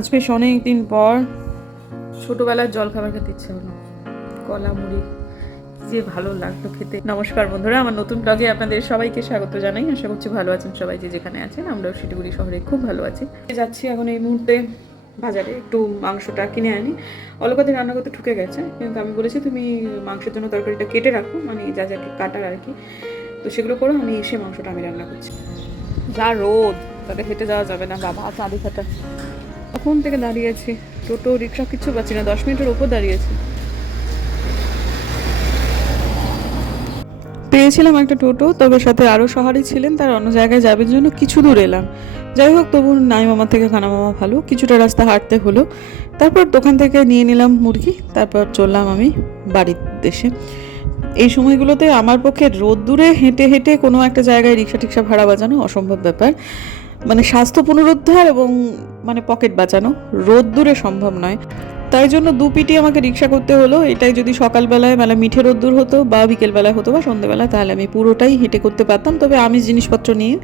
আজ বেশ অনেক দিন পর ছোটবেলার জল খাবার খেতে ইচ্ছে হলো। কলা মুড়ি যে ভালো লাগতো খেতে। নমস্কার বন্ধুরা, আমার নতুন ব্লগে আপনাদের সবাইকে স্বাগত জানাই। আশা করছি ভালো আছেন সবাই, যে যেখানে আছেন। আমরাও শিলিগুড়ি শহরে খুব ভালো আছি। যাচ্ছি এখন এই মুহূর্তে বাজারে, একটু মাংসটা কিনে আনি। অলকাতে রান্না করতে ঠুকে গেছে, কিন্তু আমি বলেছি তুমি মাংসের জন্য তরকারিটা কেটে রাখো, মানে যা যা কাটার আর কি, তো সেগুলো করো, আমি এসে মাংসটা আমি রান্না করছি। যা রোদ, তাতে হেঁটে যাওয়া যাবে না বাবা, চাঁদি খাটা। তখন থেকে দাঁড়িয়েছি, টোটো রিক্সা কিচ্ছু পাচ্ছি না, 10 মিনিটের ওপর দাঁড়িয়েছি। পেয়েছিলাম একটা টোটো, তবে সাথে আরও শহরে ছিলেন, তার অন্য জায়গায় যাবার জন্য কিছু দূর এলাম। যাই হোক, তবু নাই মামা থেকে খানা মামা ভালো, কিছুটা রাস্তা হাঁটতে হলো। তারপর দোকান থেকে নিয়ে নিলাম মুরগি, তারপর চললাম আমি বাড়ির দেশে। এই সময়গুলোতে আমার পক্ষে রোদ্দুরে হেঁটে হেঁটে কোনো একটা জায়গায় রিক্সা টিক্সা ভাড়া বাজানো অসম্ভব ব্যাপার। মানে স্বাস্থ্য পুনরুদ্ধার এবং মানে পকেট বাঁচানো রোদ্দুরে সম্ভব নয়। তাই জন্য দুপিটি আমাকে রিক্সা করতে হলো। এটাই যদি সকালবেলায় মানে মিঠে রোদ্দুর হতো, বা বিকেলবেলায় হতো, বা সন্ধ্যেবেলায়, তাহলে আমি পুরোটাই হেঁটে করতে পারতাম। তবে আমি জিনিসপত্র নিয়ে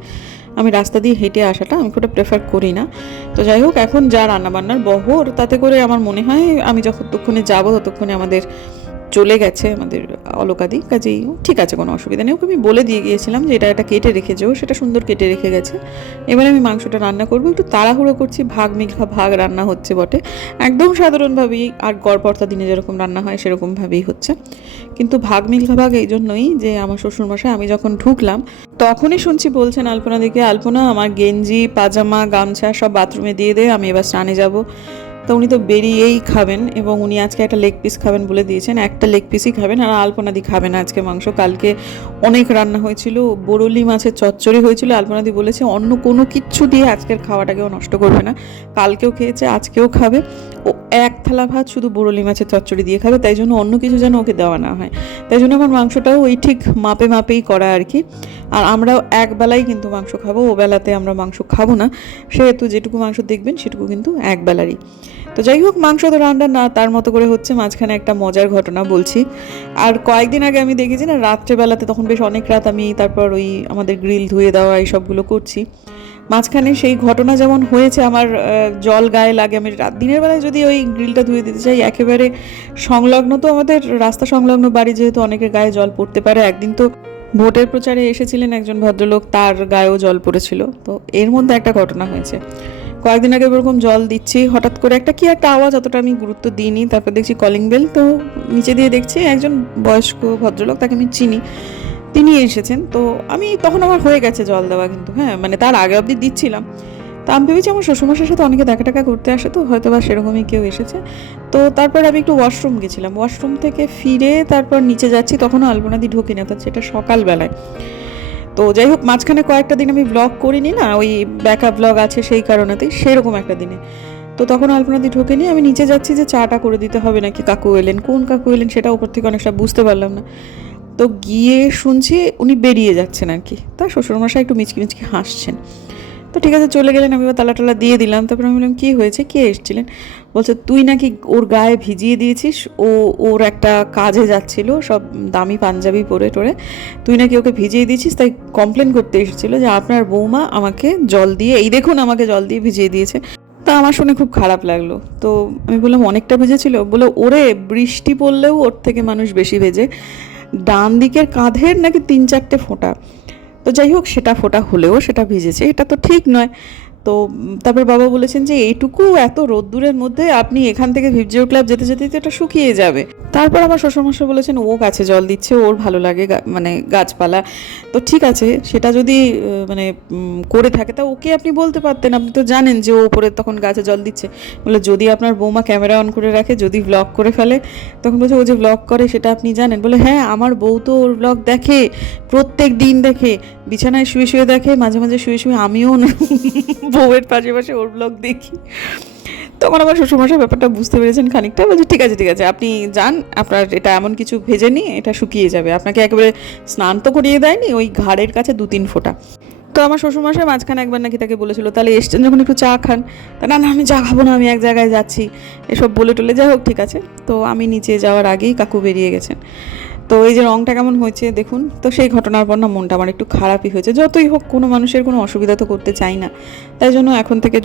আমি রাস্তা দিয়ে হেঁটে আসাটা আমি খুব প্রেফার করি না। তো যাই হোক, এখন যা রান্নাবান্নার বহর, তাতে করে আমার মনে হয় আমি যতক্ষণে যাবো ততক্ষণে আমাদের চলে গেছে আমাদের অলকাদি, কাজেই ঠিক আছে, কোনো অসুবিধা নেই। ওকে আমি বলে দিয়ে গিয়েছিলাম যে এটা কেটে রেখে যাও, সেটা সুন্দর কেটে রেখে গেছে। এবারে আমি মাংসটা রান্না করবো, একটু তাড়াহুড়ো করছি, ভাগ মিঘা ভাগ রান্না হচ্ছে বটে, একদম সাধারণভাবেই, আর গড়পড়তা দিনে যেরকম রান্না হয় সেরকমভাবেই হচ্ছে। কিন্তু ভাগ মিঘা ভাগ এই জন্যই যে আমার শ্বশুরমশাই আমি যখন ঢুকলাম তখনই শুনছি বলছেন আলপনা দিকে, আলপনা আমার গেঞ্জি পাজামা গামছা সব বাথরুমে দিয়ে দে, আমি এবার স্নানে যাবো। তো উনি তো বেরিয়েই খাবেন, এবং উনি আজকে একটা লেগ পিস খাবেন বলে দিয়েছেন, একটা লেগ পিসই খাবেন, আর আলপনাদি খাবে না আজকে মাংস। কালকে অনেক রান্না হয়েছিল, বরলি মাছের চচ্চড়ি হয়েছিল, আলপনাদি বলেছে অন্য কোনো কিচ্ছু দিয়ে আজকের খাওয়াটাকেও নষ্ট করবে না। কালকেও খেয়েছে, আজকেও খাবে। ও এক থালা ভাত শুধু বরলি মাছের চচ্চড়ি দিয়ে খাবে, তাই জন্য অন্য কিছু যেন ওকে দেওয়া না হয়। তাই জন্য আমার মাংসটাও ওই ঠিক মাপে মাপেই করা আর কি। আর আমরাও একবেলাই কিন্তু মাংস খাবো, ও বেলাতে আমরা মাংস খাবো না, সেহেতু যেটুকু মাংস দেখবেন সেটুকু কিন্তু একবেলারই। তো যাই হোক, মাংস তো রান্না না তার মতো করে হচ্ছে। মাঝখানে একটা মজার ঘটনা বলছি। আর কয়েকদিন আগে আমি দেখেছি না, রাত্রেবেলাতে, তখন বেশ অনেক রাত, আমি তারপর ওই আমাদের গ্রিল ধুয়ে দেওয়া এই সবগুলো করছি। মাঝখানে সেই ঘটনা যেমন হয়েছে, আমার জল গায়ে লাগে। আমি দিনের বেলায় যদি ওই গ্রিলটা ধুয়ে দিতে চাই, একেবারে সংলগ্ন তো আমাদের রাস্তা সংলগ্ন বাড়ি, যেহেতু অনেকের গায়ে জল পড়তে পারে। একদিন তো ভোটের প্রচারে এসেছিলেন একজন ভদ্রলোক, তার গায়েও জল পড়েছিল। তো এর মধ্যে একটা ঘটনা হয়েছে। কয়েকদিন আগে এরকম জল দিচ্ছি, হঠাৎ করে একটা আওয়াজ, অতটা আমি গুরুত্ব দিইনি। তারপর দেখছি কলিং বেল, তো নিচে দিয়ে দেখছি একজন বয়স্ক ভদ্রলোক, তাকে আমি চিনি, তিনি এসেছেন। তো আমি তখন আমার হয়ে গেছে জল দেওয়া, কিন্তু হ্যাঁ মানে তার আগে অবধি দিচ্ছিলাম। তা আমি ভেবেছি আমার শ্বশুরমশাইয়ের সাথে অনেকে দেখা টাকা করতে আসে, তো হয়তো বা সেরকমই কেউ এসেছে। তো তারপর আমি একটু ওয়াশরুম গেছিলাম, ওয়াশরুম থেকে ফিরে তারপর নিচে যাচ্ছি, তখনও আলপনাদি ঢুকিনি, অর্থাৎ সেটা সকালবেলায়। তো যাই হোক, মাঝখানে কয়েকটা দিন আমি ব্লগ করিনি না, ওই ব্যাকআপ ব্লগ আছে সেই কারণেতেই, সেরকম একটা দিনে। তো তখন আলপনাদি ঢোকেনি, আমি নিচে যাচ্ছি যে চাটা করে দিতে হবে নাকি, কাকু এলেন, কোন কাকু এলেন সেটা উপর থেকে অনেকটা বুঝতে পারলাম না। তো গিয়ে শুনছি উনি বেরিয়ে যাচ্ছেন আর কি, তা শ্বশুরমশাই একটু মিচকি মিচকি হাসছেন। তো ঠিক আছে, চলে গেলেন, আমি তালা টালা দিয়ে দিলাম। তারপর আমি বললাম কী হয়েছে, কে এসেছিলেন? বলছে তুই নাকি ওর গায়ে ভিজিয়ে দিয়েছিস, ওর একটা কাজে যাচ্ছিল, সব দামি পাঞ্জাবি পরে টোরে, তুই নাকি ওকে ভিজিয়ে দিয়েছিস, তাই কমপ্লেন করতে এসেছিলো যে আপনার বৌমা আমাকে জল দিয়ে, এই দেখুন আমাকে জল দিয়ে ভিজিয়ে দিয়েছে। তা আমার শুনে খুব খারাপ লাগলো। তো আমি বললাম অনেকটা ভেজেছিল? বলে ওরে বৃষ্টি পড়লেও ওর থেকে মানুষ বেশি ভেজে, ডান দিকের কাঁধের নাকি 3-4টে ফোঁটা। তো যাই হোক, সেটা ফোঁটা হলেও সেটা ভিজেছে, এটা তো ঠিক নয়। তো তারপর বাবা বলেছেন যে এইটুকু এত রোদ্দুরের মধ্যে আপনি এখান থেকে ভিজিও ক্লাব যেতে যেতে তো এটা শুকিয়ে যাবে। তারপর আমার শ্বশুরমশাই বলেছেন ও গাছে জল দিচ্ছে, ওর ভালো লাগে মানে গাছপালা। তো ঠিক আছে, সেটা যদি মানে করে থাকে, তা ওকে আপনি বলতে পারতেন, আপনি তো জানেন যে ও ওপরে তখন গাছে জল দিচ্ছে। বলে যদি আপনার বৌমা ক্যামেরা অন করে রাখে, যদি ব্লগ করে ফেলে, তখন বলছে ও যে ব্লগ করে সেটা আপনি জানেন? বলে হ্যাঁ, আমার বউ তো ওর ব্লগ দেখে, প্রত্যেক দিন দেখে, বিছানায় শুয়ে শুয়ে দেখে, মাঝে মাঝে শুয়ে শুয়ে আমিও বউয়ের পাশে পাশে ওর ব্লগ দেখি। তখন আমার শ্বশুরমশাই ব্যাপারটা বুঝতে পেরেছেন খানিকটা, বলছে ঠিক আছে ঠিক আছে, আপনি যান, আপনার এটা এমন কিছু ভেজে নি, এটা শুকিয়ে যাবে। আপনাকে একেবারে স্নান তো করিয়ে দেয়নি, ওই ঘাড়ের কাছে 2-3 ফোঁটা। তো আমার শ্বশুরমশাই মাঝখানে একবার নাকি তাকে বলেছিল তাহলে এসছেন যখন একটু চা খান। তা না না, আমি চা খাবো না, আমি এক জায়গায় যাচ্ছি, এসব বলে টলে। যাই হোক ঠিক আছে। তো আমি নিচে যাওয়ার আগেই কাকু বেরিয়ে গেছেন। তো এই যে রঙটা কেমন হয়েছে দেখুন। তো সেই ঘটনার পর না মনটা আমার একটু খারাপই হয়েছে। যতই হোক কোনো মানুষের কোনো অসুবিধা তো করতে চাই না, তাই জন্য এখন থেকে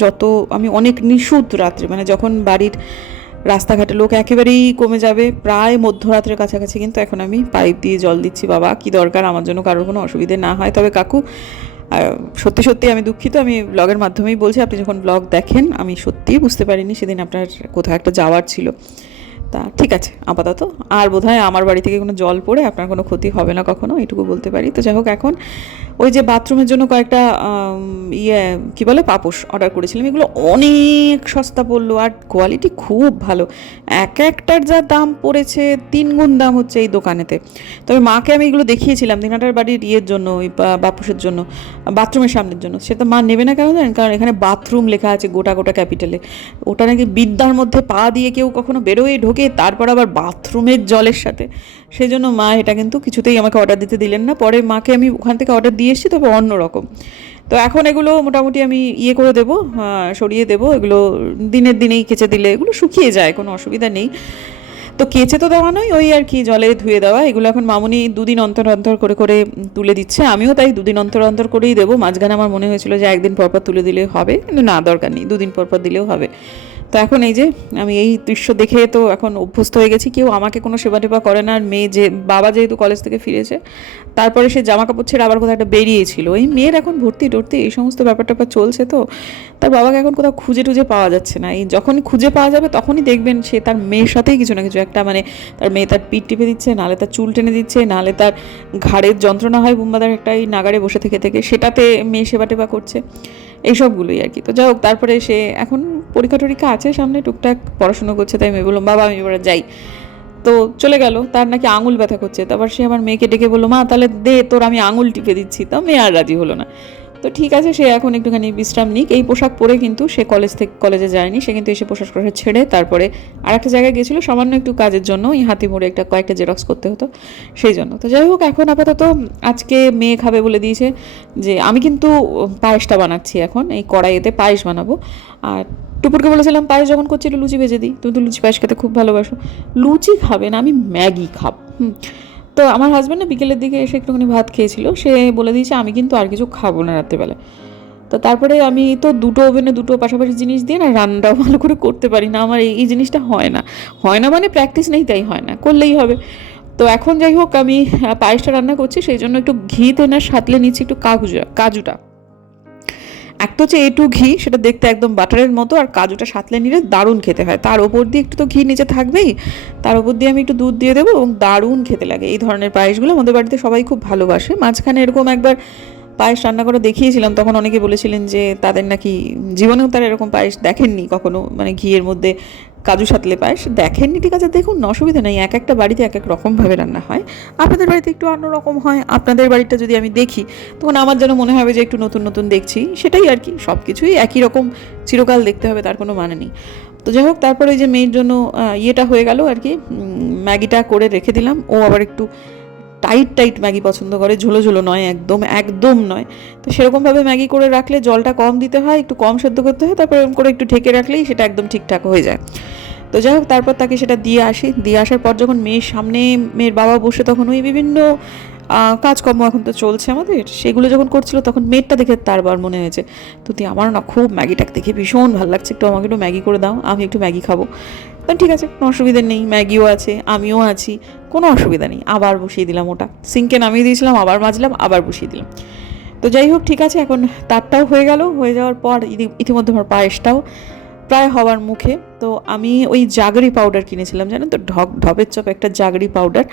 আমি অনেক নিশুত রাত্রে, মানে যখন বাড়ির রাস্তাঘাটে লোক একেবারেই কমে যাবে, প্রায় মধ্যরাত্রের কাছাকাছি, কিন্তু এখন আমি পাইপ দিয়ে জল দিচ্ছি। বাবা কি দরকার, আমার জন্য কারোর কোনো অসুবিধে না হয়। তবে কাকু, সত্যি সত্যি আমি দুঃখিত, আমি ব্লগের মাধ্যমেই বলছি, আপনি যখন ব্লগ দেখেন আমি সত্যিই বুঝতে পারিনি সেদিন আপনার কোথাও একটা যাওয়ার ছিল। তা ঠিক আছে আপাতত, আর বোধহয় আমার বাড়ি থেকে কোনো জল পড়ে আপনার কোনো ক্ষতি হবে না কখনো, এটুকু বলতে পারি। তো যাই হোক, এখন ওই যে বাথরুমের জন্য কয়েকটা কী বলে পাপোশ অর্ডার করেছিলাম, এগুলো অনেক সস্তা পড়লো আর কোয়ালিটি খুব ভালো। এক একটার যা দাম পড়েছে 3 গুণ দাম হচ্ছে এই দোকানেতে। তবে মাকে আমি এগুলো দেখিয়েছিলাম দিনাটার বাড়ির জন্য, ওই বাপুসের জন্য, বাথরুমের সামনের জন্য। সে তো মা নেবে না কেন জানেন, কারণ এখানে বাথরুম লেখা আছে গোটা গোটা ক্যাপিটালে। ওটা নাকি বিদ্যার মধ্যে পা দিয়ে কেউ কখনো বেরোয় ঢোকে, তারপর আবার বাথরুমের জলের সাথে। সেই জন্য মা এটা কিন্তু কিছুতেই আমাকে অর্ডার দিতে দিলেন না। পরে মাকে আমি ওখান থেকে অর্ডার দিয়ে এসেছি, তবে অন্য রকম। তো এখন এগুলো মোটামুটি আমি করে দেবো, সরিয়ে দেবো। এগুলো দিনের দিনেই কেচে দিলে এগুলো শুকিয়ে যায়, কোনো অসুবিধা নেই। তো কেচে তো দেওয়া নয়, ওই আর কি জলে ধুয়ে দেওয়া। এগুলো এখন মামুনি 2 দিন অন্তর অন্তর করে করে তুলে দিচ্ছে, আমিও তাই 2 দিন অন্তর অন্তর করেই দেবো। মাঝখানে আমার মনে হয়েছিল যে 1 দিন পর পর তুলে দিলে হবে, কিন্তু না, দরকার নেই, 2 দিন পর পর দিলেও হবে। তো এখন এই যে আমি এই দৃশ্য দেখে তো এখন অভ্যস্ত হয়ে গেছি, কেউ আমাকে কোনো সেবা টেবা করে না। আর বাবা যেহেতু কলেজ থেকে ফিরেছে, তারপরে সে জামা কাপড় ছেড়ে আবার কোথাও একটা বেরিয়েছিল। এই মেয়ের এখন ভর্তি টর্তি এই সমস্ত ব্যাপার ট্যাপার চলছে, তো তার বাবাকে এখন কোথাও খুঁজে টুজে পাওয়া যাচ্ছে না। এই যখনই খুঁজে পাওয়া যাবে তখনই দেখবেন সে তার মেয়ের সাথেই কিছু না কিছু একটা, মানে তার মেয়ে তার পিঠ টিপে দিচ্ছে, নাহলে তার চুল টেনে দিচ্ছে, নাহলে তার ঘাড়ের যন্ত্রণা হয় বুম্বাদার একটা এই নাগারে বসে থেকে থেকে, সেটাতে মেয়ে সেবা টেবা করছে, এইসবগুলোই আর কি। তো যাই হোক, তারপরে সে এখন পরীক্ষা টরীক্ষা আছে সামনে, টুকটাক পড়াশুনো করছে। তাই আমি বললাম বাবা আমি এবার যাই। তো চলে গেল, তার নাকি আঙুল ব্যথা করছে। তারপর সে আমার মেয়েকে ডেকে বললো, মা তাহলে দে তোর আমি আঙুল টিপে দিচ্ছি। তো মেয়ে আর রাজি হলো না। তো ঠিক আছে, সে এখন একটুখানি বিশ্রাম নিক। এই পোশাক পরে কিন্তু সে কলেজে যায়নি, সে কিন্তু এসে পোশাক ছেড়ে তারপরে আর একটা জায়গায় গেছিলো সামান্য একটু কাজের জন্য, এই হাতিমোড়ে কয়েকটা জেরক্স করতে হতো, সেই জন্য। তো যাই হোক, এখন আপাতত আজকে মেয়ে খাবে বলে দিয়েছে যে আমি কিন্তু পায়েসটা বানাচ্ছি এখন, এই কড়াইতে পায়েস বানাবো। আর টুপুরকে বলেছিলাম পায়েস যখন করছি একটু লুচি ভেজে দিই, তুমি তো লুচি পায়েস খেতে খুব ভালোবাসো। লুচি খাবে না, আমি ম্যাগি খাব। তো আমার হাজব্যান্ড না বিকেলের দিকে এসে একটুখানি ভাত খেয়েছিল, সে বলে দিয়েছে আমি কিন্তু আর কিছু খাবো না রাত্রেবেলা। তো তারপরে আমি তো দুটো ওভেনে দুটো পাশাপাশি জিনিস দিয়ে না রান্নাটাও ভালো করে করতে পারি না, আমার এই জিনিসটা হয় না মানে প্র্যাকটিস নেই, তাই হয় না, করলেই হবে। তো এখন যাই হোক, আমি পায়েসটা রান্না করছি, সেই জন্য একটু ঘিতে না সাঁতলে নিচ্ছি একটু কাজুটা। এক তো হচ্ছে একটু ঘি, সেটা দেখতে একদম বাটারের মতো, আর কাজুটা সাঁতলে নিলে দারুণ খেতে হয়। তার ওপর দিয়ে একটু তো ঘি নিচে থাকবেই, তার ওপর দিয়ে আমি একটু দুধ দিয়ে দেবো, এবং দারুণ খেতে লাগে। এই ধরনের পায়েসগুলো আমাদের বাড়িতে সবাই খুব ভালোবাসে। মাঝখানে এরকম একবার পায়েস রান্না করে দেখিয়েছিলাম, তখন অনেকে বলেছিলেন যে তাদের নাকি জীবনেও তারা এরকম পায়েস দেখেননি কখনো, মানে ঘিয়ের মধ্যে কাজু সাতলে পায়েস দেখেননি। ঠিক আছে, দেখুন, অসুবিধা নেই, এক একটা বাড়িতে এক এক রকমভাবে রান্না হয়। আপনাদের বাড়িতে একটু অন্যরকম হয়, আপনাদের বাড়িটা যদি আমি দেখি তখন আমার যেন মনে হবে যে একটু নতুন নতুন দেখছি, সেটাই আর কি। সব কিছুই একই রকম চিরকাল দেখতে হবে তার কোনো মানে নেই। তো যাই হোক, তারপরে যে মেয়ের জন্য ইয়েটা হয়ে গেল আর কি, ম্যাগিটা করে রেখে দিলাম। ও আবার একটু টাইট ম্যাগি পছন্দ করে, ঝোলো ঝোলো নয়, একদম নয়। তো সেরকমভাবে ম্যাগি করে রাখলে জলটা কম দিতে হয়, একটু কম সেদ্ধ করতে হয়, তারপর এরকম করে একটু ঢেকে রাখলেই সেটা একদম ঠিকঠাক হয়ে যায়। তো যাই হোক, তারপর তাকে সেটা দিয়ে আসার পর যখন মেয়ের সামনে মেয়ের বাবা বসে, তখন ওই বিভিন্ন কাজকর্ম এখন তো চলছে আমাদের, সেগুলো যখন করছিল তখন মেয়েরটা দেখে তারবার মনে হয়েছে তুই আমার না খুব ম্যাগিটাকে দেখে ভীষণ ভালো লাগছে, একটু আমাকে একটু ম্যাগি করে দাও, আমি একটু ম্যাগি খাবো। তো ঠিক আছে, কোনো অসুবিধা নেই, ম্যাগিও আছে, আমিও আছি, কোনো অসুবিধা নেই। আবার বসিয়ে দিলাম, ওটা সিঙ্কে নামিয়ে দিয়েছিলাম, আবার মাজলাম, আবার বসিয়ে দিলাম। তো যাই হোক, ঠিক আছে, এখন তারটাও হয়ে গেল। হয়ে যাওয়ার পর ইতিমধ্যে আমার পায়েসটাও প্রায় হওয়ার মুখে। তো আমি ওই জাগরি পাউডার কিনেছিলাম, জানেন তো, ঢপের চপ একটা জাগরি পাউডার।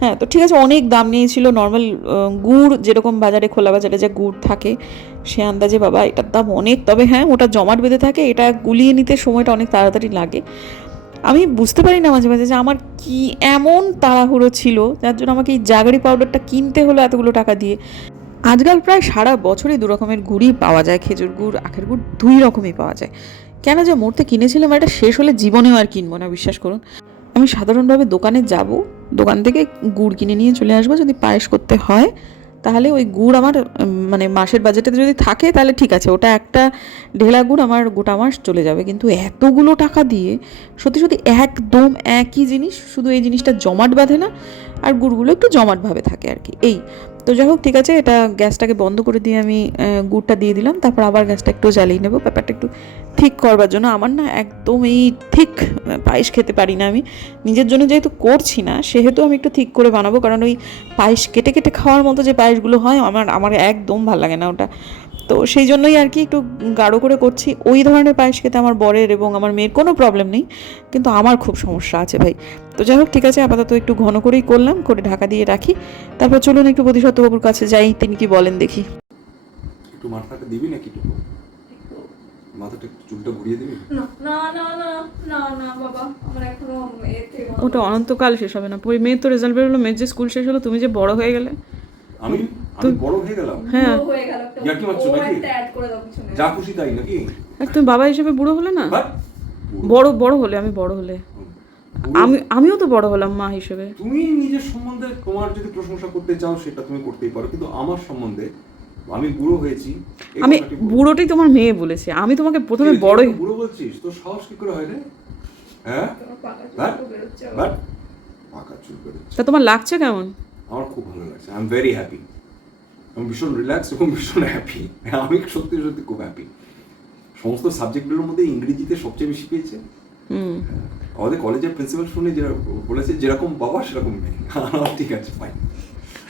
হ্যাঁ, তো ঠিক আছে, অনেক দাম নিয়েছিল। নর্মাল গুড় যেরকম বাজারে, খোলা বাজারে যে গুড় থাকে সে আন্দাজে বাবা এটার দাম অনেক। তবে হ্যাঁ, ওটা জমাট বেঁধে থাকে, এটা গুলিয়ে নিতে সময়টা অনেক তাড়াতাড়ি লাগে। আমি বুঝতে পারি না মাঝে মাঝে যে আমার কি এমন তাড়াহুড়ো ছিল যার জন্য আমাকে এই জাগরি পাউডারটা কিনতে হলো এতগুলো টাকা দিয়ে। আজকাল প্রায় সারা বছরই 2 রকমের গুড়ই পাওয়া যায়, খেজুর গুড়, আখের গুড়, 2 রকমই পাওয়া যায়। কেন যে মরতে কিনেছিলাম, এটা শেষ হলে জীবনেও আর কিনবো না, বিশ্বাস করুন। আমি সাধারণভাবে দোকানে যাব, দোকান থেকে গুড় কিনে নিয়ে চলে আসবো, যদি পায়েস করতে হয় তাহলে ওই গুড় আমার মানে মাসের বাজেটে যদি থাকে তাহলে ঠিক আছে, ওটা একটা ঢেলা গুড় আমার গোটা মাস চলে যাবে। কিন্তু এতগুলো টাকা দিয়ে সত্যি একদম একই জিনিস, শুধু এই জিনিসটা জমাট বাঁধে না, আর গুড়গুলো একটু জমাটভাবে থাকে আর কি। এই তো যাই হোক, ঠিক আছে, এটা গ্যাসটাকে বন্ধ করে দিয়ে আমি গুড়টা দিয়ে দিলাম। তারপর আবার গ্যাসটা একটু জ্বালিয়ে নেবো, ব্যাপারটা একটু ঠিক করবার জন্য। আমার না একদম এই ঠিক পায়েস খেতে পারি না আমি, নিজের জন্য যেহেতু করছি না সেহেতু আমি একটু ঠিক করে বানাবো, কারণ ওই পায়েস কেটে কেটে খাওয়ার মতো যে পায়েসগুলো হয় আমার একদম ভালো লাগে না ওটা। তো সেই জন্যই আর কি একটু গাঢ় করে করছি। ওই ধরনের পায়েস খেতে আমার বরের এবং আমার মেয়ের কোনো প্রবলেম নেই, কিন্তু আমার খুব সমস্যা আছে ভাই। তো যাই হোক, ঠিক আছে, আপাতত একটু ঘন করেই করলাম, করে ঢাকা দিয়ে রাখি। তারপর চলুন একটু বোধিসত্ত্ববাবুর কাছে যাই, তিনি কি বলেন দেখি। একটু মাথাটা দিবি নাকি একটু? মাথাটা একটু চুলটা ঘুরিয়ে দিবি? না না না না না না বাবা, আমার এখনো এতে ওটা অনন্তকাল শেষ হবে না। মেয়ের তো রেজাল্ট বেরোলো, মেয়ের যে স্কুল শেষ হলো, তুমি যে বড় হয়ে গেলে। আমি বড় হয়ে গেলাম? হ্যাঁ, হয়ে গেল একটা। ইয়ার্কি মারছো ও নাকি? একটা অ্যাড করে দাও পিছনে। যা খুশি তাই নাকি? আর তুমি বাবা হিসেবে বুড়ো হলে না। বাট বড় হলে, আমি বড় হলে, আমিও তো বড় হলাম মা হিসেবে। তুমি নিজের সম্বন্ধে তোমার যদি প্রশংসা করতে চাও সেটা তুমি করতেই পারো, কিন্তু আমার সম্বন্ধে আমি বুড়ো হয়েছি এই আমি কথাটি বলবো। বুড়োটাই তোমার মেয়ে বলেছে, আমি তোমাকে প্রথমে তুই বড়ই। বুড়ো বলছিস? তোর সাহস কি করে হয় রে? হ্যাঁ, তোমার পাকা বাট চুল বেরোচ্ছে আবার। বাট পাকা চুল বেরোচ্ছে। তা তোমার লাগছে কেমন? আমার খুব ভালো লাগছে, আই এম ভেরি হ্যাপি। আমি ভীষণ রিল্যাক্স এবং ভীষণ হ্যাপি। আমি সত্যি সত্যি খুব হ্যাপি। সমস্ত সাবজেক্টগুলোর মধ্যে ইংরেজিতে সবচেয়ে বেশি পেয়েছে। আমাদের কলেজের প্রিন্সিপাল শুনে বলেছে যেরকম বাবা সেরকম মেয়ে। ঠিক আছে, ফাইন।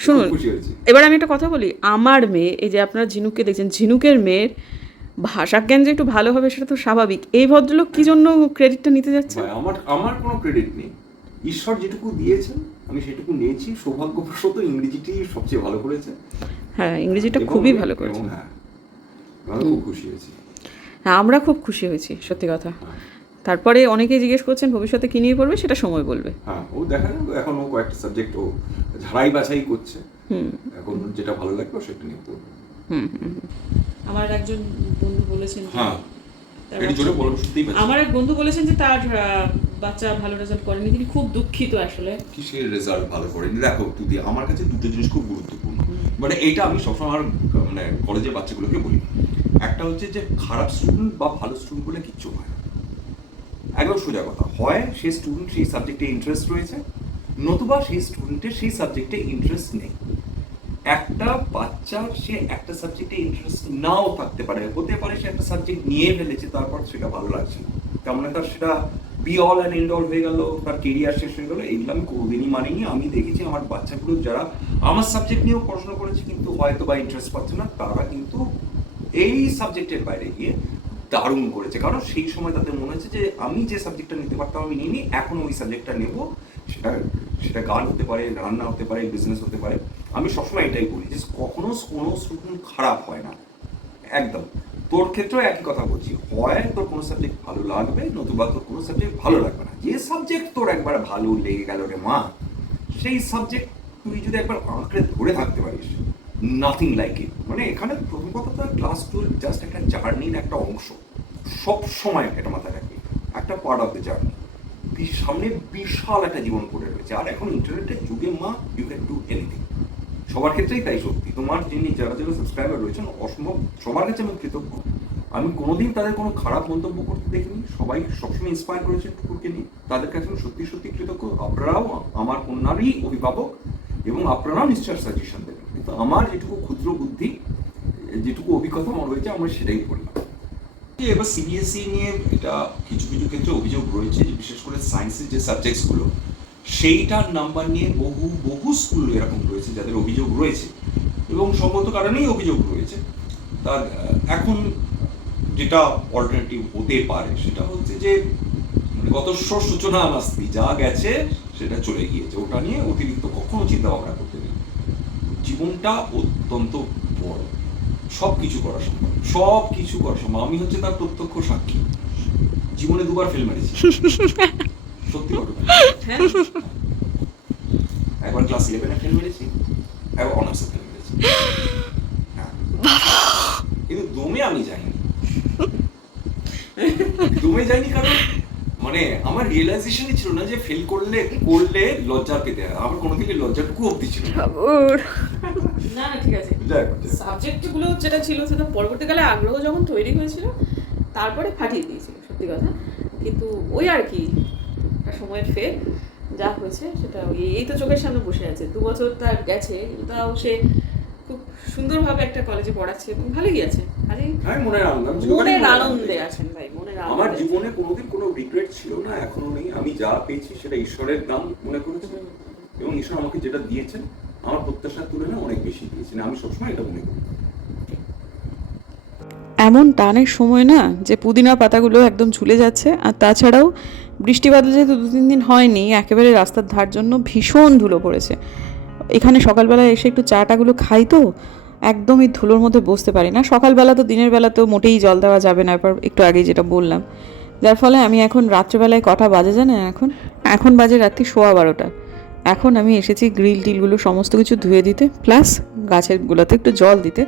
শুনুন, খুশি হয়েছি। এবার আমি একটা কথা বলি। আমার মেয়ে, এই যে আপনারা ঝিনুককে দেখছেন, ঝিনুকের মেয়ের ভাষা জ্ঞান যে একটু ভালো হবে সেটা তো স্বাভাবিক। এই ভদ্রলোক কি জন্য ক্রেডিটটা নিতে যাচ্ছে? ভাই, আমার কোনো ক্রেডিট নেই। ঈশ্বর যেটুকু দিয়েছেন আমি সেটুকু নিয়েছি। সৌভাগ্যবশত ইংরেজিটি সবচেয়ে ভালো করেছে। হ্যাঁ, ইংরেজিটা খুবই ভালো করেছে। হ্যাঁ, আমি খুব খুশি হয়েছি। হ্যাঁ, আমরা খুব খুশি হয়েছি, সত্যি কথা। হ্যাঁ। তারপরে অনেকেই জিজ্ঞেস করছেন ভবিষ্যতে কী নিয়ে পড়বে, সেটা সময় বলবে। হ্যাঁ, ও দেখা যাক, এখন ও কয়েকটা সাবজেক্ট ও ঝাড়াই বাছাই করছে। এখন যেটা ভালো লাগবে সেটা নিয়ে পড়বে। আমার একজন বন্ধু বলেছেন, হ্যাঁ, একটু জোরে বলো, শুনতেই পাচ্ছি। আমার এক বন্ধু বলেছেন যে তার বাচ্চা ভালো রেজাল্ট করেনি, তিনি খুব দুঃখিত আসলে। কিসের রেজাল্ট ভালো করেনি? দেখো তুই, আমার কাছে দুটো জিনিস খুব গুরুত্বপূর্ণ। মানে এইটা আমি সবসময় আমার মানে কলেজের বাচ্চাগুলোকে বলি। একটা হচ্ছে যে খারাপ স্টুডেন্ট বা ভালো স্টুডেন্ট বলে কিচ্ছু হয় না। একদম সোজা কথা, হয় সেই স্টুডেন্ট সেই সাবজেক্টে ইন্টারেস্ট রয়েছে, নতুবা সেই স্টুডেন্টের সেই সাবজেক্টে ইন্টারেস্ট নেই। একটা বাচ্চার সে একটা সাবজেক্টে ইন্টারেস্ট নাও থাকতে পারে, হতে পারে সে একটা সাবজেক্ট নিয়ে ফেলেছে, তারপর সেটা ভালো লাগছে না, তার মানে তার সেটা be all and end all হয়ে গেল, তার কেরিয়ার শেষ হয়ে গেল। এইগুলো আমি কোনোদিনই মানিনি। আমি দেখেছি আমার বাচ্চাগুলো যারা আমার সাবজেক্ট নিয়েও পড়াশোনা করেছে কিন্তু হয়তো বা ইন্টারেস্ট পাচ্ছে না, তারা কিন্তু এই সাবজেক্টের বাইরে গিয়ে দারুণ করেছে। কারণ সেই সময় তাদের মনে হচ্ছে যে আমি যে সাবজেক্টটা নিতে পারতাম আমি নিইনি, এখন ওই সাবজেক্টটা নেব। সেটা সেটা গান হতে পারে, রান্না হতে পারে, বিজনেস হতে পারে। আমি সবসময় এটাই বলি যে কখনো কোনো স্টুডেন্ট খারাপ হয় না, একদম। তোর ক্ষেত্রেও একই কথা বলছি, হয় তোর কোনো সাবজেক্ট ভালো লাগবে, নতুবা তোর কোনো সাবজেক্ট ভালো লাগবে না। যে সাবজেক্ট তোর একবার ভালো লেগে গেল রে মা, সেই সাবজেক্ট তুই যদি একবার আঁকড়ে ধরে থাকতে পারিস, নাথিং লাইক ইট। মানে এখানে প্রথম কথা তো ক্লাস 12 জাস্ট একটা জার্নির একটা অংশ, সব সময় এটা মাথায় রাখবি, একটা পার্ট অফ দ্য জার্নি। সামনে বিশাল একটা জীবন পড়ে রয়েছে। আর এখন ইন্টারনেটের যুগে মা, ইউ ক্যান ডু এনিথিং। সবার ক্ষেত্রেই তাই সত্যি। তোমার যিনি যারা যারা সাবস্ক্রাইবার রয়েছেন অসম্ভব, সবার কাছে আমি কৃতজ্ঞ। আমি কোনোদিন তাদের কোনো খারাপ মন্তব্য করতে দেখিনি। সবাই সবসময় ইন্সপায়ার করেছেন টুকুরকে নিয়ে, তাদের কাছে আমি সত্যি সত্যি কৃতজ্ঞ। আপনারাও আমার কন্যারই অভিভাবক এবং আপনারাও নিশ্চয় সাজেশন দেবেন, কিন্তু আমার যেটুকু ক্ষুদ্র বুদ্ধি, যেটুকু অভিজ্ঞতা আমার রয়েছে, আমরা সেটাই বললাম। এবার সিবিএসই নিয়ে এটা কিছু কিছু ক্ষেত্রে অভিযোগ রয়েছে যে বিশেষ করে সায়েন্সের যে সাবজেক্টসগুলো সেইটার নাম্বার নিয়ে বহু বহু স্কুল এরকম রয়েছে যাদের অভিযোগ রয়েছে এবং সঙ্গত কারণেই অভিযোগ রয়েছে। তার এখন যেটা অল্টারনেটিভ হতে পারে সেটা হচ্ছে যে মানে গতস্ব সূচনা নাস্তি, যা গেছে সেটা চলে গিয়েছে, ওটা নিয়ে অতিরিক্ত কখনো চিন্তা ভাবনা করতে নেই। জীবনটা অত্যন্ত বড়, সব কিছু করা সম্ভব, সব কিছু করা সম্ভব। আমি হচ্ছে তার প্রত্যক্ষ সাক্ষী। জীবনে দুবার ফেল মেরেছি, সত্যি ঘটনা। একবার ক্লাস 11-এ ফেল মেরেছি, একবার অনার্সে ফেল মেরেছি। হ্যাঁ, কিন্তু দমে আমি যাইনি। দমে যাইনি কারণ মানে আমার রিয়েলাইজেশনই ছিল না যে ফেল করলে লজ্জা পেতে হয়। আমার কোনোদিনই লজ্জাটুকু অবধি ছিল না। না না, ঠিক আছে। সাবজেক্টগুলো যেটা ছিল সেটা পরবর্তীকালে আগ্রহ যখন তৈরি হয়েছিল তারপরে ফাটিয়ে দিয়েছিল, সত্যি কথা। কিন্তু ওই আর কি, একটা সময়ের ফের। যা হয়েছে সেটা এই তো চোখের সামনে বসে আছে, 2 বছর তার গেছে, তাও সে খুব সুন্দরভাবে একটা কলেজে পড়াচ্ছে এবং ভালোই গেছে। আরে আমি মনের আনন্দ, মনের আনন্দে আছেন ভাই, মনের আনন্দে। আমার জীবনে কোনোদিন কোনো রিগ্রেট ছিল না, এখনো নেই। আমি যা পেয়েছি সেটা ঈশ্বরের দান মনে করেছি, এবং ঈশ্বর আমাকে যেটা দিয়েছেন আমার প্রত্যাশার তুলনায় অনেক বেশি দিয়েছেন, আমি সবসময় এটা মনে করি। এমন টানের সময় না যে পুদিনা পাতাগুলো একদম ঝুলে যাচ্ছে, আর তাছাড়াও বৃষ্টি বাদল যেহেতু 2-3 দিন হয়নি, একেবারে রাস্তার ধার জন্য ভীষণ ধুলো পড়েছে। এখানে সকালবেলা এসে একটু চাটাগুলো খাই তো একদমই ধুলোর মধ্যে বসতে পারি না। সকালবেলা তো দিনের বেলা তো মোটেই জল দেওয়া যাবে না, এবার একটু আগেই যেটা বললাম, যার ফলে আমি এখন রাত্রেবেলায় কটা বাজে জানে, এখন বাজে রাত্রি 12:15। এখন আমি এসেছি গ্রিল টিলগুলো সমস্ত কিছু ধুয়ে দিতে, প্লাস গাছের গুলোতে একটু জল দিতে।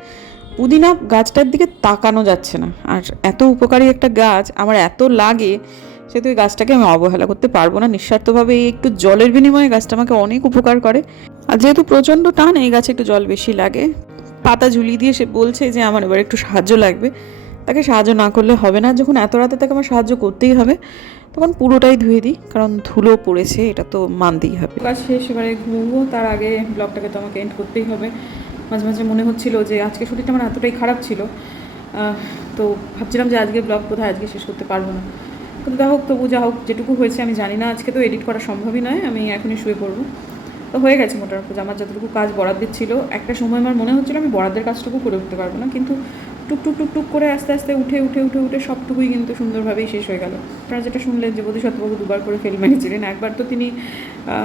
পুদিনা গাছটার দিকে তাকানো যাচ্ছে না, আর এত উপকারী একটা গাছ আমার এত লাগে, সেহেতু এই গাছটাকে আমি অবহেলা করতে পারবো না। নিঃস্বার্থভাবে এই একটু জলের বিনিময়ে গাছটা আমাকে অনেক উপকার করে, আর যেহেতু প্রচণ্ড টান এই গাছে একটু জল বেশি লাগে। পাতা ঝুলিয়ে দিয়ে সে বলছে যে আমার এবার একটু সাহায্য লাগবে, তাকে সাহায্য না করলে হবে না। যখন এত রাতে তাকে আমার সাহায্য করতেই হবে, তখন পুরোটাই ধুয়ে দিই, কারণ ধুলো পড়েছে, এটা তো মানতেই হবে। কাজ শেষ, এবারে ঘুমবো, তার আগে ব্লগটাকে তো আমাকে এন্ড করতেই হবে। মাঝে মাঝে মনে হচ্ছিল যে আজকে ছুটিটা আমার এতটাই খারাপ ছিল, তো ভাবছিলাম যে আজকে ব্লগ কোথায় আজকে শেষ করতে পারবো না, কিন্তু যা হোক, তবু যা হোক যেটুকু হয়েছে আমি জানি না, আজকে তো এডিট করা সম্ভবই নয়, আমি এখনই শুয়ে পড়বো। তো হয়ে গেছে মোটামুটি আমার যতটুকু কাজ বরাদ্দের ছিল। একটা সময় আমার মনে হচ্ছিলো আমি বরাদ্দের কাজটুকু করে উঠতে পারবো না, কিন্তু টুকটুক টুকটুক করে আস্তে আস্তে উঠে উঠে উঠে উঠে সবটুকুই কিন্তু সুন্দরভাবেই শেষ হয়ে গেল। আপনারা যেটা শুনলেন যে বোধিসত্ত্ববাবু 2বার করে ফেল মেরেছিলেন। একবার তো তিনি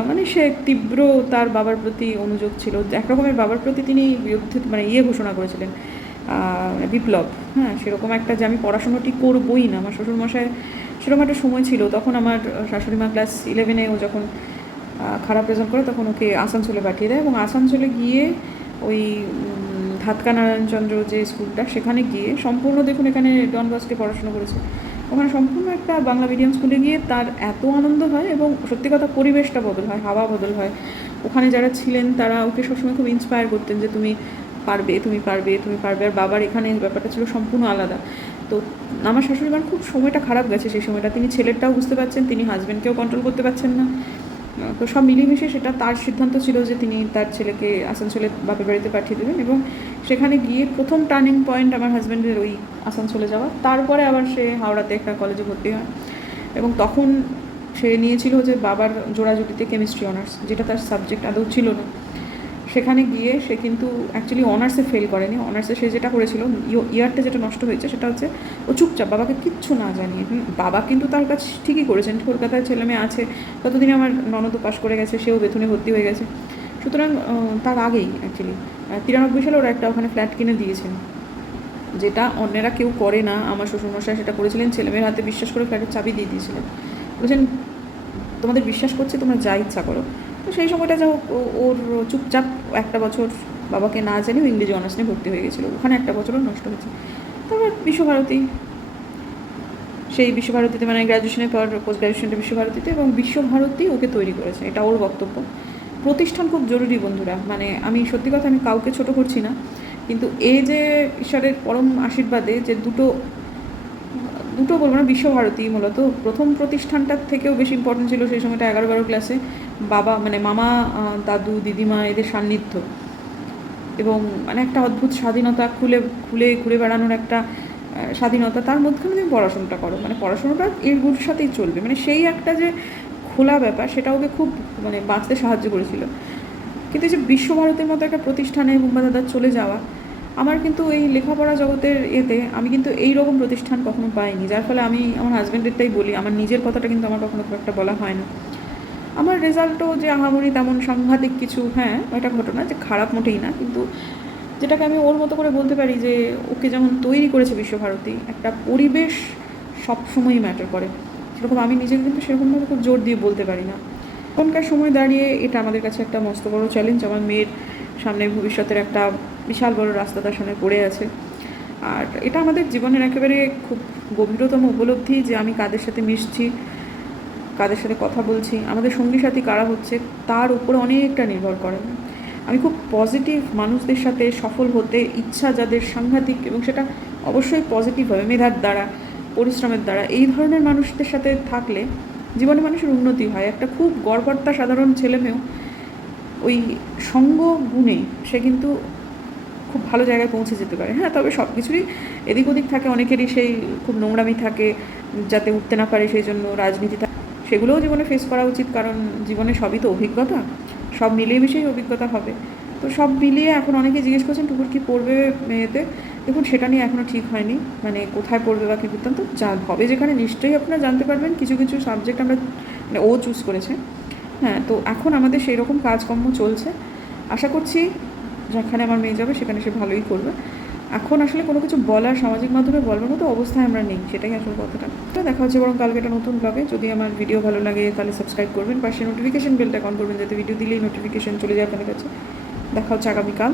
মানে সে তীব্র তার বাবার প্রতি অনুযোগ ছিল, একরকমের বাবার প্রতি তিনি বিরুদ্ধে মানে ঘোষণা করেছিলেন, বিপ্লব। হ্যাঁ, সেরকম একটা যে আমি পড়াশুনোটি করবই না। আমার শ্বশুরমশাই সেরকম একটা সময় ছিল, তখন আমার শাশুড়ি মা ক্লাস 11-এ ও যখন খারাপ রেজাল্ট করে তখন ওকে আসানসোলে পাঠিয়ে দেয়, এবং আসানসোলে গিয়ে ওই ধাতকা নারায়ণচন্দ্র যে স্কুলটা, সেখানে গিয়ে সম্পূর্ণ, দেখুন এখানে ডন বস্কে পড়াশোনা করেছে, ওখানে সম্পূর্ণ একটা বাংলা মিডিয়াম স্কুলে গিয়ে তার এত আনন্দ হয়, এবং সত্যি কথা পরিবেশটা বদল হয়, হাওয়া বদল হয়। ওখানে যারা ছিলেন তারা ওকে সবসময় খুব ইন্সপায়ার করতেন যে তুমি পারবে, তুমি পারবে, তুমি পারবে। আর বাবার এখানে ব্যাপারটা ছিল সম্পূর্ণ আলাদা। তো আমার শাশুড়ি মার খুব সময়টা খারাপ গেছে সেই সময়টা, তিনি ছেলেরটাও বুঝতে পারছেন, তিনি হাজব্যান্ডকেও কন্ট্রোল করতে পারছেন না। তো সব মিলেমিশে সেটা তার সিদ্ধান্ত ছিল যে তিনি তার ছেলেকে আসানসোলে বাপের বাড়িতে পাঠিয়ে দেবেন, এবং সেখানে গিয়ে প্রথম টার্নিং পয়েন্ট আমার হাজব্যান্ডের ওই আসানসোলে যাওয়া। তারপরে আবার সে হাওড়াতে একটা কলেজে ভর্তি হয়, এবং তখন সে নিয়েছিল যে বাবার জোড়াজুটিতে কেমিস্ট্রি অনার্স, যেটা তার সাবজেক্ট আদৌ ছিল না। সেখানে গিয়ে সে কিন্তু অ্যাকচুয়ালি অনার্সে ফেল করেনি, অনার্সে সে যেটা করেছিল, ইয়ারটা যেটা নষ্ট হয়েছে সেটা হচ্ছে ও চুপচাপ বাবাকে কিচ্ছু না জানিয়ে, বাবা কিন্তু তার কাছে ঠিকই করেছেন, কলকাতায় ছেলে মেয়ে আছে, ততদিনে আমার ননদও পাশ করে গেছে, সেও বেতনে ভর্তি হয়ে গেছে। সুতরাং তার আগেই অ্যাকচুয়ালি 93 সালে ওরা একটা ওখানে ফ্ল্যাট কিনে দিয়েছেন, যেটা অন্যেরা কেউ করে না। আমার শ্বশুরমশাই সেটা করেছিলেন, ছেলেমেয়ের হাতে বিশ্বাস করে ফ্ল্যাটের চাবি দিয়ে দিয়েছিলেন, বলেছেন তোমাদের বিশ্বাস করছি, তোমরা যা ইচ্ছা করো। তো সেই সময়টা যা হোক, ওর চুপচাপ একটা বছর বাবাকে না জানিয়েও ইংরেজি অনার্স নিয়ে ভর্তি হয়ে গেছিলো, ওখানে একটা বছরও নষ্ট হয়েছে। তারপর বিশ্বভারতী, সেই বিশ্বভারতীতে মানে গ্র্যাজুয়েশনের পর পোস্ট গ্র্যাজুয়েশনটা বিশ্বভারতীতে, এবং বিশ্বভারতী ওকে তৈরি করেছে, এটা ওর বক্তব্য। প্রতিষ্ঠান খুব জরুরি বন্ধুরা, মানে আমি সত্যি কথা, আমি কাউকে ছোট করছি না, কিন্তু এই যে ঈশ্বরের পরম আশীর্বাদে যে দুটো বলবো না, বিশ্বভারতী মূলত প্রথম প্রতিষ্ঠানটার থেকেও বেশি ইম্পর্টেন্ট ছিল সেই সময়টা 11-12 ক্লাসে বাবা মানে মামা, দাদু, দিদিমা এদের সান্নিধ্য, এবং মানে একটা অদ্ভুত স্বাধীনতা, খুলে খুলে ঘুরে বেড়ানোর একটা স্বাধীনতা, তার মধ্যখানে তুমি পড়াশোনাটা করো, মানে পড়াশোনাটা এর গুরুর সাথেই চলবে, মানে সেই একটা যে খোলা ব্যাপার, সেটা ওকে খুব মানে বাঁচতে সাহায্য করেছিল। কিন্তু এই যে বিশ্বভারতীর মতো একটা প্রতিষ্ঠানে বুম্বা দাদার চলে যাওয়া, আমার কিন্তু এই লেখাপড়া জগতের এতে আমি কিন্তু এই রকম প্রতিষ্ঠান কখনো পাইনি, যার ফলে আমি আমার হাজব্যান্ডেরটাই বলি, আমার নিজের কথাটা কিন্তু আমার কখনো খুব একটা বলা হয় না। আমার রেজাল্টও যে আহামরি তেমন সাংঘাতিক কিছু, হ্যাঁ এটা ঘটনা যে খারাপ মোটেই না, কিন্তু যেটাকে আমি ওর মতো করে বলতে পারি যে ওকে যেমন তৈরি করেছে বিশ্বভারতী, একটা পরিবেশ সবসময়ই ম্যাটার করে, সেরকম আমি নিজেকে কিন্তু সেরকমভাবে খুব জোর দিয়ে বলতে পারি না। এখনকার সময় দাঁড়িয়ে এটা আমাদের কাছে একটা মস্ত বড় চ্যালেঞ্জ। আমার মেয়ের সামনে ভবিষ্যতের একটা বিশাল বড় রাস্তা তার সামনে পড়ে আছে, আর এটা আমাদের জীবনের একেবারে খুব গভীরতম উপলব্ধি যে আমি কাদের সাথে মিশছি, কাদের সাথে কথা বলছি, আমাদের সঙ্গী সাথী কারা হচ্ছে, তার উপরে অনেকটা নির্ভর করে। আমি খুব পজিটিভ মানুষদের সাথে সফল হতে ইচ্ছা যাদের সাংঘাতিক, এবং সেটা অবশ্যই পজিটিভ হবে, মেধার দ্বারা, পরিশ্রমের দ্বারা, এই ধরনের মানুষদের সাথে থাকলে জীবনে মানুষের উন্নতি হয়। একটা খুব গড়পড়তা সাধারণ ছেলেমেয়েও ওই সঙ্গ গুণে সে কিন্তু খুব ভালো জায়গায় পৌঁছে যেতে পারে। হ্যাঁ, তবে সব কিছুরই এদিক ওদিক থাকে, অনেকেরই সেই খুব নোংরামি থাকে, যাতে উঠতে না পারে সেই জন্য রাজনীতি থাকে, সেগুলোও জীবনে ফেস করা উচিত, কারণ জীবনে সবই তো অভিজ্ঞতা, সব মিলিয়ে মিশিয়েই অভিজ্ঞতা হবে। তো সব মিলিয়ে এখন অনেকে জিজ্ঞেস করছেন টুকুর কী পড়বে মেয়েতে। দেখুন, সেটা নিয়ে এখনও ঠিক হয়নি, মানে কোথায় পড়বে বা কী বৃত্তান্ত যা হবে যেখানে নিশ্চয়ই আপনারা জানতে পারবেন। কিছু কিছু সাবজেক্ট আমরা মানে ও চুজ করেছে। হ্যাঁ, তো এখন আমাদের সেই রকম কাজকর্ম চলছে। আশা করছি যেখানে আমার মেয়ে যাবে সেখানে সে ভালোই করবে। এখন আসলে কোনো কিছু বলার, সামাজিক মাধ্যমে বলার মতো অবস্থায় আমরা নেই, সেটাই আসলে কথাটা। তো দেখা হচ্ছে বরং কালকে একটা নতুন ব্লগে। যদি আমার ভিডিও ভালো লাগে তাহলে সাবস্ক্রাইব করবেন, পাশে নোটিফিকেশন বেলটা অন করবেন, যাতে ভিডিও দিলেই নোটিফিকেশন চলে যায় আপনাদের কাছে। দেখা হচ্ছে আগামীকাল।